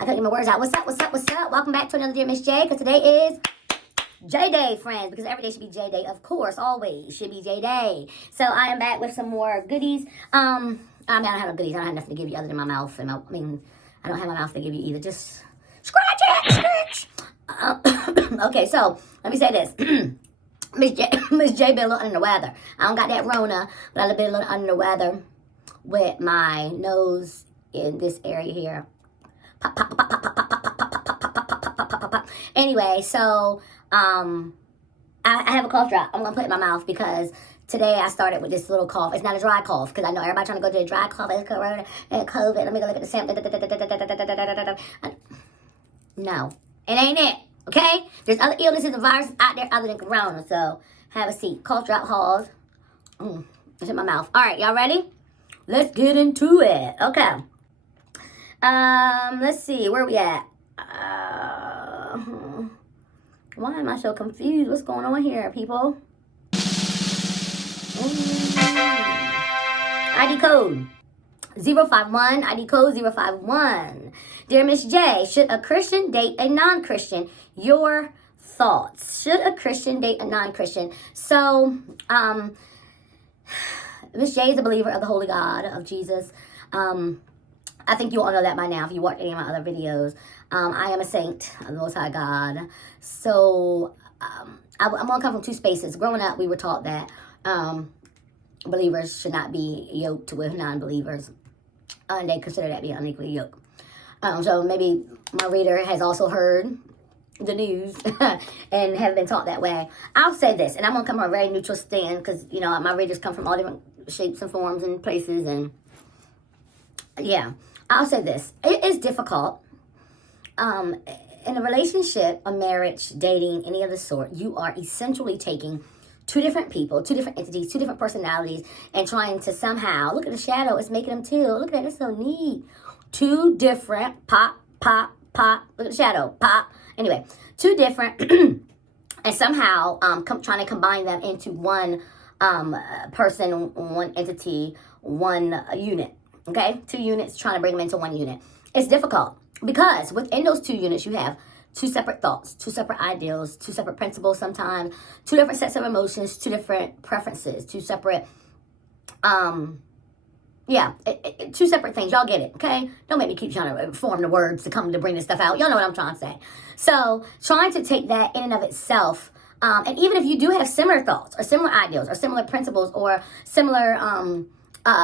I couldn't get my words out. What's up, what's up, what's up? Welcome back to another Dear Miss J, because today is J Day, friends, because every day should be J Day. Of course, always should be J Day. So I am back with some more goodies. I mean, I don't have no goodies. I don't have nothing to give you other than my mouth. And I don't have my mouth to give you either. Just scratch it, scratch. Okay, so let me say this. Miss J been a little under the weather. I don't got that Rona, but I've been a little under the weather with my nose in this area here. Pop, pop, pop, pop, pop, pop, pop, pop, pop, pop, pop, pop, pop, pop. Anyway, so I have a cough drop. I'm gonna put it in my mouth because today I started with this little cough. It's not a dry cough because I know everybody trying to go to a dry cough. It's corona and COVID. Let me go look at the sample. No, it ain't it. Okay? There's other illnesses and viruses out there other than corona. So have a seat. Cough drop halls. It's in my mouth. All right, y'all ready? Let's get into it. Okay. Let's see. Where we at? Why am I so confused? What's going on here, people? ID code 051. ID code 051. Dear Miss J, should a Christian date a non-Christian? Your thoughts. Should a Christian date a non-Christian? So, Miss J is a believer of the Holy God, of Jesus. I think you all know that by now if you watch any of my other videos. I am a saint of the Most High God. So, I'm going to come from two spaces. Growing up, we were taught that believers should not be yoked with non-believers. And they consider that being unequally yoked. So maybe my reader has also heard the news and have been taught that way. I'll say this, and I'm going to come from a very neutral stand because, you know, my readers come from all different shapes and forms and places. And, yeah, I'll say this. It is difficult. In a relationship, a marriage, dating, any of the sort, you are essentially taking two different people, two different entities, two different personalities, and trying to somehow, look at the shadow, it's making them two. Look at that, it's so neat. Two different, pop, pop, pop, look at the shadow, pop. Anyway, two different, and somehow trying to combine them into one person, one entity, one unit, okay? Two units, trying to bring them into one unit. It's difficult because within those two units, you have two separate thoughts, two separate ideals, two separate principles sometimes, two different sets of emotions, two different preferences, two separate, two separate things. Y'all get it, okay? Don't make me keep trying to form the words to come to bring this stuff out. Y'all know what I'm trying to say. So trying to take that in and of itself, and even if you do have similar thoughts or similar ideals or similar principles or similar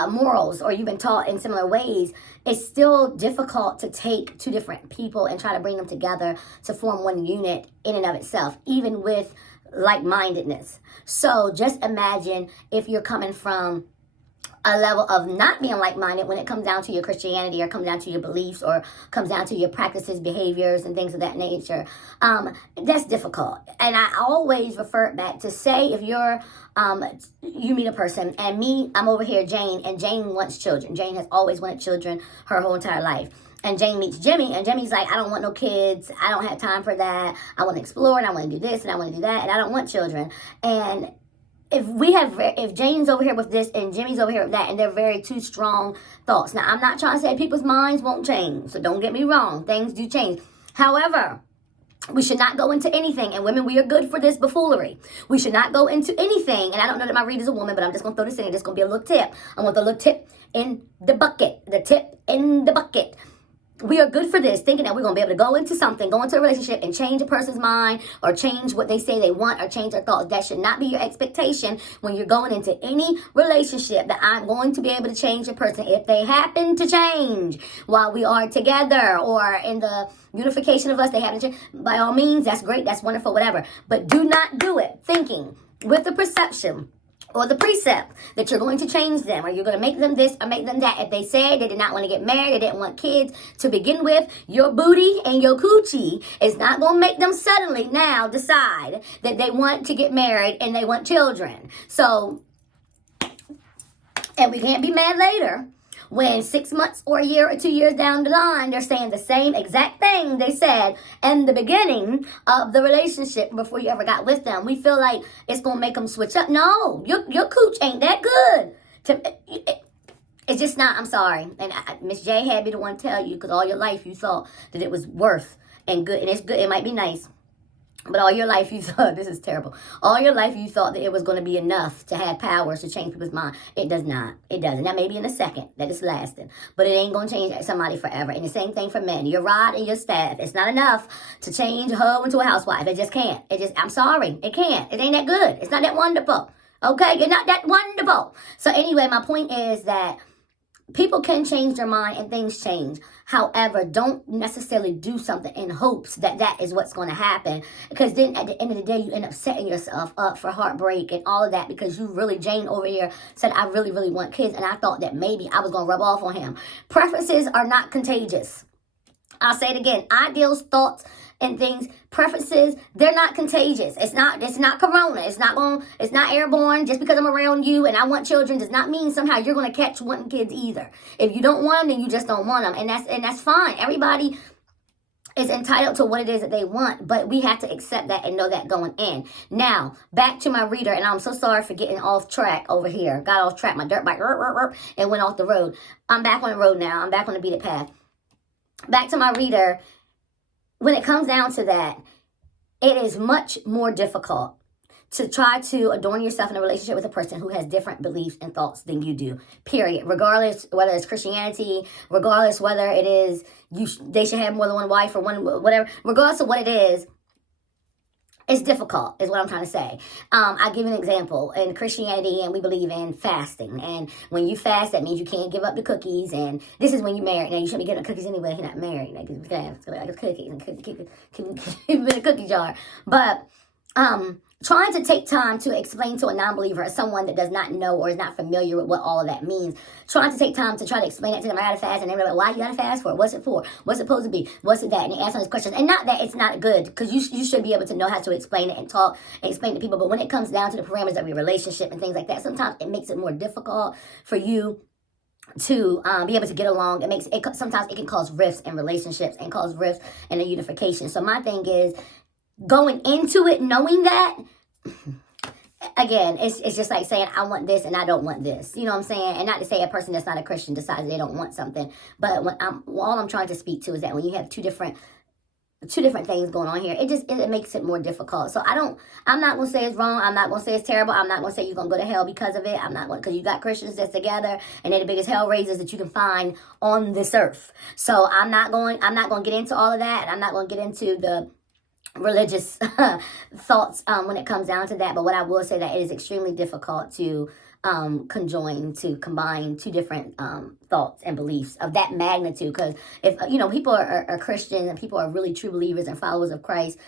morals, or you've been taught in similar ways, it's still difficult to take two different people and try to bring them together to form one unit in and of itself, even with like-mindedness. So just imagine if you're coming from a level of not being like-minded when it comes down to your Christianity or comes down to your beliefs or comes down to your practices, behaviors, and things of that nature. That's difficult. And I always refer it back to say if you're, you meet a person, and me, I'm over here, Jane, and Jane wants children. Jane has always wanted children her whole entire life. And Jane meets Jimmy, and Jimmy's like, I don't want no kids. I don't have time for that. I want to explore, and I want to do this, and I want to do that, and I don't want children. And if Jane's over here with this and Jimmy's over here with that, and they're very two strong thoughts. Now, I'm not trying to say people's minds won't change, so don't get me wrong. Things do change. However, we should not go into anything, and women, we are good for this buffoonery. We should not go into anything, and I don't know that my reader's a woman, but I'm just going to throw this in. It's going to be a little tip. I want the little tip in the bucket. The tip in the bucket. We are good for this, thinking that we're going to be able to go into something, go into a relationship and change a person's mind or change what they say they want or change their thoughts. That should not be your expectation when you're going into any relationship, that I'm going to be able to change a person. If they happen to change while we are together or in the unification of us, they happen to change. By all means, that's great, that's wonderful, whatever. But do not do it thinking with the perception or the precept that you're going to change them or you're going to make them this or make them that. If they said they did not want to get married, they didn't want kids to begin with, your booty and your coochie is not going to make them suddenly now decide that they want to get married and they want children. So, and we can't be mad later when 6 months or a year or 2 years down the line, they're saying the same exact thing they said in the beginning of the relationship before you ever got with them. We feel like it's going to make them switch up. No, your cooch ain't that good. It's just not. I'm sorry. And Miss J had me the one to tell you, because all your life you thought that it was worth and good. And it's good. It might be nice. But all your life you thought, this is terrible. All your life you thought that it was going to be enough to have powers to change people's mind. It does not. It doesn't. That may be in a second that it's lasting. But it ain't going to change somebody forever. And the same thing for men. Your rod and your staff. It's not enough to change a hoe into a housewife. It just can't. I'm sorry. It can't. It ain't that good. It's not that wonderful. Okay? You're not that wonderful. So anyway, my point is that people can change their mind and things change. However, don't necessarily do something in hopes that that is what's going to happen. Because then at the end of the day, you end up setting yourself up for heartbreak and all of that, because you really, Jane over here said, I really, really want kids. And I thought that maybe I was going to rub off on him. Preferences are not contagious. I'll say it again. Ideals, thoughts, and things, preferences, they're not contagious. It's not corona. It's not airborne. Just because I'm around you and I want children does not mean somehow you're going to catch wanting kids either. If you don't want them, then you just don't want them. And that's fine. Everybody is entitled to what it is that they want, but we have to accept that and know that going in. Now, back to my reader, and I'm so sorry for getting off track over here. Got off track, my dirt bike, and went off the road. I'm back on the road now. I'm back on the beaten path. Back to my reader. When it comes down to that, it is much more difficult to try to adorn yourself in a relationship with a person who has different beliefs and thoughts than you do, period. Regardless whether it's Christianity, regardless whether it is they should have more than one wife or one, whatever, regardless of what it is, it's difficult, is what I'm trying to say. I'll give you an example. In Christianity, and we believe in fasting. And when you fast, that means you can't give up the cookies. And this is when you're married. Now, you shouldn't be giving up cookies anyway if you're not married. Like, you fast, like cookies and keep in a cookie jar. But trying to take time to explain to a non-believer, someone that does not know or is not familiar with what all of that means, trying to take time to try to explain it to them. I gotta fast, and they're like, why you gotta fast for? What's it for? What's it supposed to be? What's it that? And they ask all these questions. And not that it's not good, because you should be able to know how to explain it and talk and explain to people. But when it comes down to the parameters of your relationship and things like that, sometimes it makes it more difficult for you to be able to get along. Sometimes it can cause rifts in relationships and cause rifts in a unification. So my thing is, going into it knowing that, again, it's just like saying, I want this and I don't want this. You know what I'm saying? And not to say a person that's not a Christian decides they don't want something. But all I'm trying to speak to is that when you have two different things going on here, it makes it more difficult. So I'm not going to say it's wrong. I'm not going to say it's terrible. I'm not going to say you're going to go to hell because of it. I'm not going, because you got Christians that's together and they're the biggest hell raisers that you can find on this earth. So I'm not going to get into all of that. And I'm not going to get into the religious thoughts when it comes down to that. But what I will say, that it is extremely difficult to combine two different thoughts and beliefs of that magnitude. Because if people are Christians and people are really true believers and followers of Christ,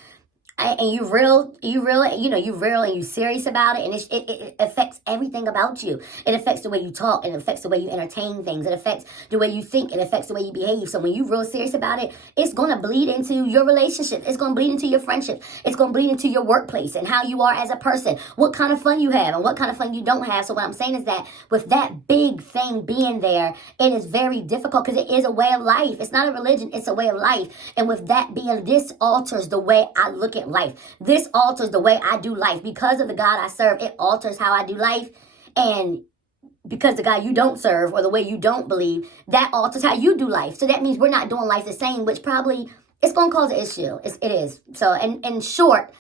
and you real and you serious about it, and it affects everything about you. It affects the way you talk, it affects the way you entertain things, it affects the way you think, it affects the way you behave. So when you're real serious about it, it's going to bleed into your relationship, it's going to bleed into your friendship, it's going to bleed into your workplace and how you are as a person, what kind of fun you have and what kind of fun you don't have. So what I'm saying is that with that big thing being there, it is very difficult, because it is a way of life. It's not a religion, it's a way of life. And with that being, this alters the way I look at life. This alters the way I do life. Because of the God I serve, it alters how I do life. And because the God you don't serve, or the way you don't believe, that alters how you do life. So that means we're not doing life the same, which probably it's going to cause an issue. It is. So in short,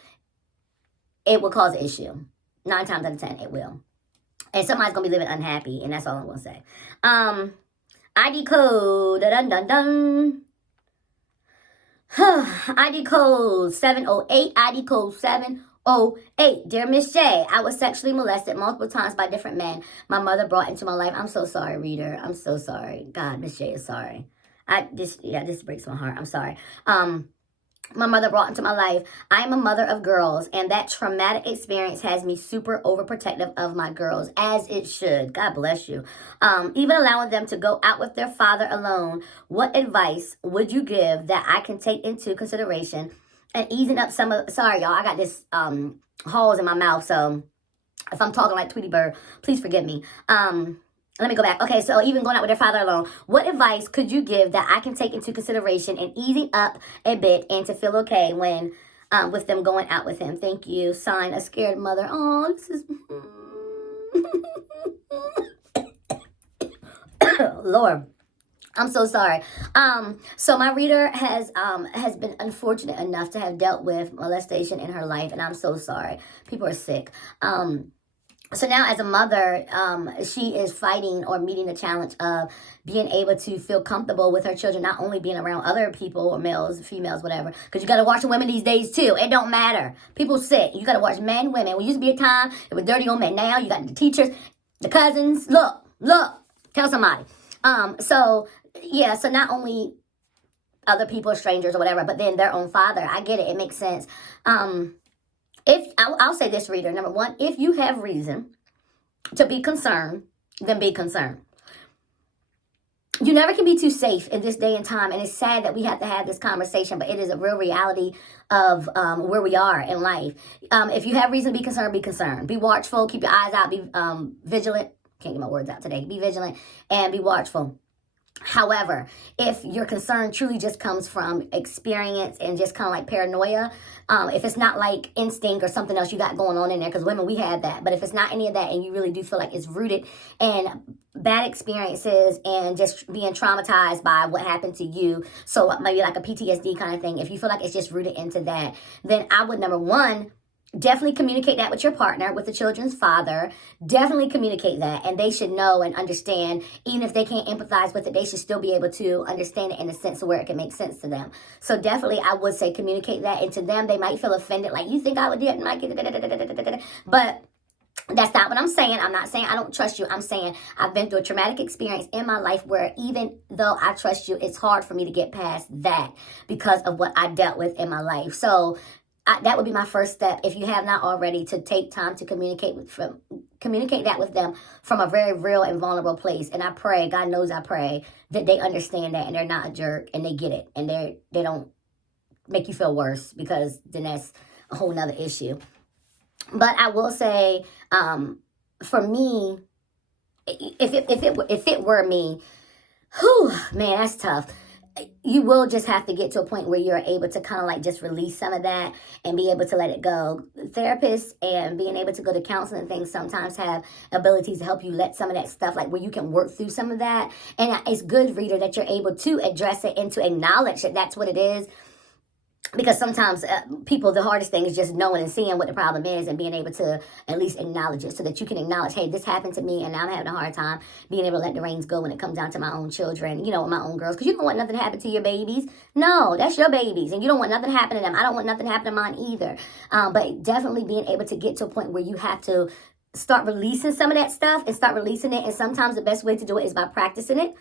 it will cause an issue. 9 times out of 10, it will. And somebody's going to be living unhappy, and that's all I'm going to say. ID code, dun dun dun. ID code 708, ID code 708. Dear Miss J, I was sexually molested multiple times by different men my mother brought into my life. I'm so sorry, reader. I'm so sorry. God, Miss J is sorry. This breaks my heart. I'm sorry. My mother brought into my life. I am a mother of girls, and that traumatic experience has me super overprotective of my girls, as it should. God bless you. Even allowing them to go out with their father alone. What advice would you give that I can take into consideration and easing up some of... Sorry, y'all. I got this holes in my mouth, so if I'm talking like Tweety Bird, please forgive me. Let me go back. Okay, so even going out with their father alone, what advice could you give that I can take into consideration and easing up a bit and to feel okay when with them going out with him? Thank you. Sign, a scared mother. Oh, this is... Lord. I'm so sorry. So my reader has been unfortunate enough to have dealt with molestation in her life, and I'm so sorry. People are sick. So now as a mother, she is fighting or meeting the challenge of being able to feel comfortable with her children, not only being around other people or males, females, whatever, because you got to watch the women these days too. It don't matter. People sick. You got to watch men, women. We used to be a time, it was dirty old men. Now you got the teachers, the cousins. Look, tell somebody. So not only other people, strangers or whatever, but then their own father. I get it. It makes sense. I'll say this, reader, number one, if you have reason to be concerned, then be concerned. You never can be too safe in this day and time, and it's sad that we have to have this conversation, but it is a real reality of where we are in life. If you have reason to be concerned, be concerned. Be watchful, keep your eyes out, be vigilant. Can't get my words out today. Be vigilant and be watchful. However, if your concern truly just comes from experience and just kind of like paranoia, if it's not like instinct or something else you got going on in there, because women, we have that, but if it's not any of that and you really do feel like it's rooted in bad experiences and just being traumatized by what happened to you, so maybe like a PTSD kind of thing, if you feel like it's just rooted into that, then I would, number one, definitely communicate that with your partner, with the children's father. Definitely communicate that. And they should know and understand, even if they can't empathize with it, they should still be able to understand it in a sense of where it can make sense to them. So definitely, I would say communicate that. And to them, they might feel offended, like, you think I would do it, my kid, but that's not what I'm saying. I'm not saying I don't trust you. I'm saying I've been through a traumatic experience in my life where even though I trust you, it's hard for me to get past that because of what I dealt with in my life. So that would be my first step, if you have not already, to take time to communicate that with them from a very real and vulnerable place. And I pray, God knows I pray, that they understand that and they're not a jerk and they get it and they don't make you feel worse, because then that's a whole nother issue. But I will say, for me, if it were me, whew, man, that's tough. You will just have to get to a point where you're able to kind of like just release some of that and be able to let it go. Therapists and being able to go to counseling and things sometimes have abilities to help you let some of that stuff, like where you can work through some of that. And it's good, reader, that you're able to address it and to acknowledge that that's what it is. Because sometimes people, the hardest thing is just knowing and seeing what the problem is and being able to at least acknowledge it, so that you can acknowledge, hey, this happened to me and now I'm having a hard time being able to let the reins go when it comes down to my own children, my own girls. Because you don't want nothing to happen to your babies. No, that's your babies. And you don't want nothing to happen to them. I don't want nothing to happen to mine either. But definitely being able to get to a point where you have to start releasing some of that stuff and start releasing it. And sometimes the best way to do it is by practicing it.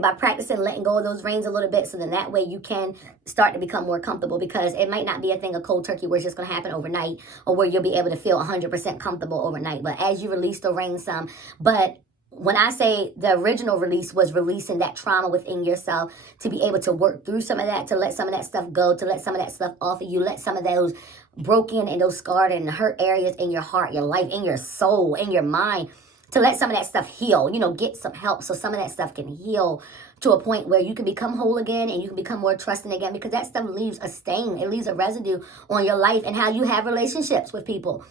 By practicing letting go of those reins a little bit, so then that way you can start to become more comfortable, because it might not be a thing of cold turkey where it's just going to happen overnight or where you'll be able to feel 100% comfortable overnight. But as you release the reins some, but when I say the original release was releasing that trauma within yourself, to be able to work through some of that, to let some of that stuff go, to let some of that stuff off of you, let some of those broken and those scarred and hurt areas in your heart, your life, in your soul, in your mind, to let some of that stuff heal, get some help so some of that stuff can heal to a point where you can become whole again and you can become more trusting again, because that stuff leaves a stain. It leaves a residue on your life and how you have relationships with people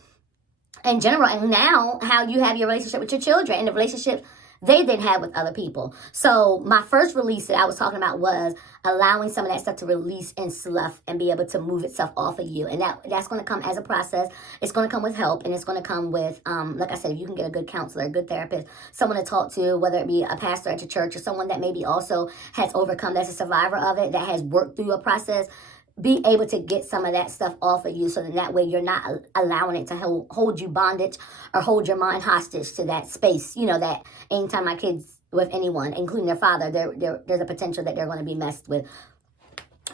in general, and now how you have your relationship with your children and the relationships they didn't have with other people. So my first release that I was talking about was allowing some of that stuff to release and slough and be able to move itself off of you. And that's going to come as a process. It's going to come with help, and it's going to come with, like I said, if you can get a good counselor, a good therapist, someone to talk to, whether it be a pastor at your church or someone that maybe also has overcome, that's a survivor of it, that has worked through a process, be able to get some of that stuff off of you, so that way you're not allowing it to hold you bondage or hold your mind hostage to that space. That anytime my kids with anyone, including their father, there's a potential that they're going to be messed with.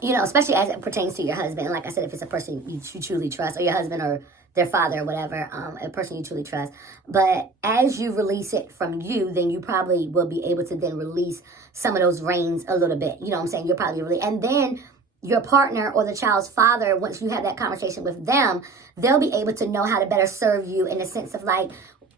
Especially as it pertains to your husband. And like I said, if it's a person you truly trust, or your husband or their father or whatever, a person you truly trust. But as you release it from you, then you probably will be able to then release some of those reins a little bit. You know what I'm saying? You're probably really, and then your partner or the child's father, once you have that conversation with them, they'll be able to know how to better serve you, in the sense of like,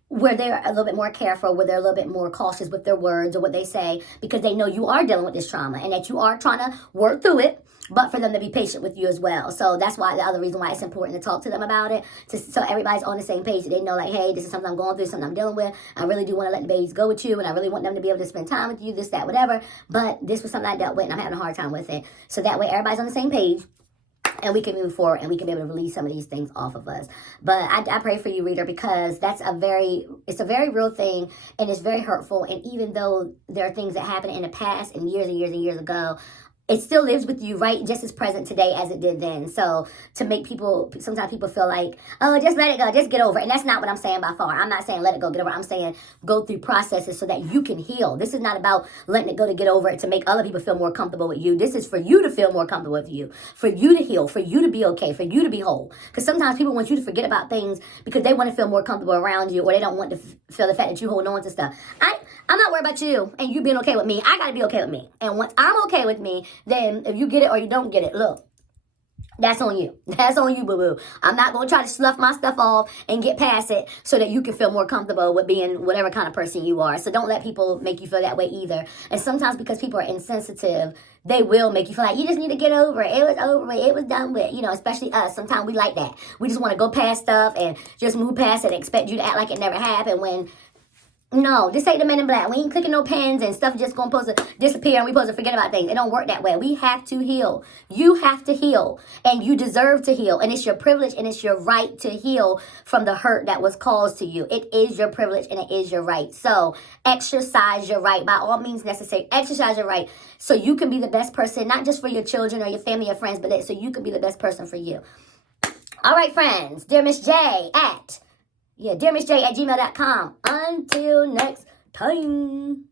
where they're a little bit more careful, where they're a little bit more cautious with their words or what they say, because they know you are dealing with this trauma and that you are trying to work through it. but for them to be patient with you as well. So that's why the other reason why it's important to talk to them about it, so everybody's on the same page. They know, like, hey, this is something I'm going through, something I'm dealing with. I really do want to let the babies go with you, and I really want them to be able to spend time with you, this, that, whatever. But this was something I dealt with, and I'm having a hard time with it. So that way everybody's on the same page, and we can move forward, and we can be able to release some of these things off of us. But I pray for you, reader, because it's a very real thing, and it's very hurtful. And even though there are things that happened in the past and years and years and years ago, it still lives with you, right? Just as present today as it did then. So to make people, sometimes people feel like, oh, just let it go, just get over it. And that's not what I'm saying by far. I'm not saying let it go, get over it. I'm saying go through processes so that you can heal. This is not about letting it go to get over it to make other people feel more comfortable with you. This is for you to feel more comfortable with you, for you to heal, for you to be okay, for you to be whole. Because sometimes people want you to forget about things because they want to feel more comfortable around you, or they don't want to feel the fact that you hold on to stuff. I'm not worried about you and you being okay with me. I got to be okay with me. And once I'm okay with me, then if you get it or you don't get it, look, that's on you. That's on you, boo-boo. I'm not going to try to slough my stuff off and get past it so that you can feel more comfortable with being whatever kind of person you are. So don't let people make you feel that way either. And sometimes because people are insensitive, they will make you feel like you just need to get over it. It was over with. It was done with. You know, especially us. Sometimes we like that. We just want to go past stuff and just move past it and expect you to act like it never happened when... No, this ain't the Men in Black. We ain't clicking no pens and stuff just going to disappear and we supposed to forget about things. It don't work that way. We have to heal. You have to heal, and you deserve to heal. And it's your privilege and it's your right to heal from the hurt that was caused to you. It is your privilege and it is your right. So exercise your right by all means necessary. Exercise your right so you can be the best person, not just for your children or your family or friends, but so you can be the best person for you. All right, friends. Dear Miss J at... dearmissj@gmail.com. Until next time.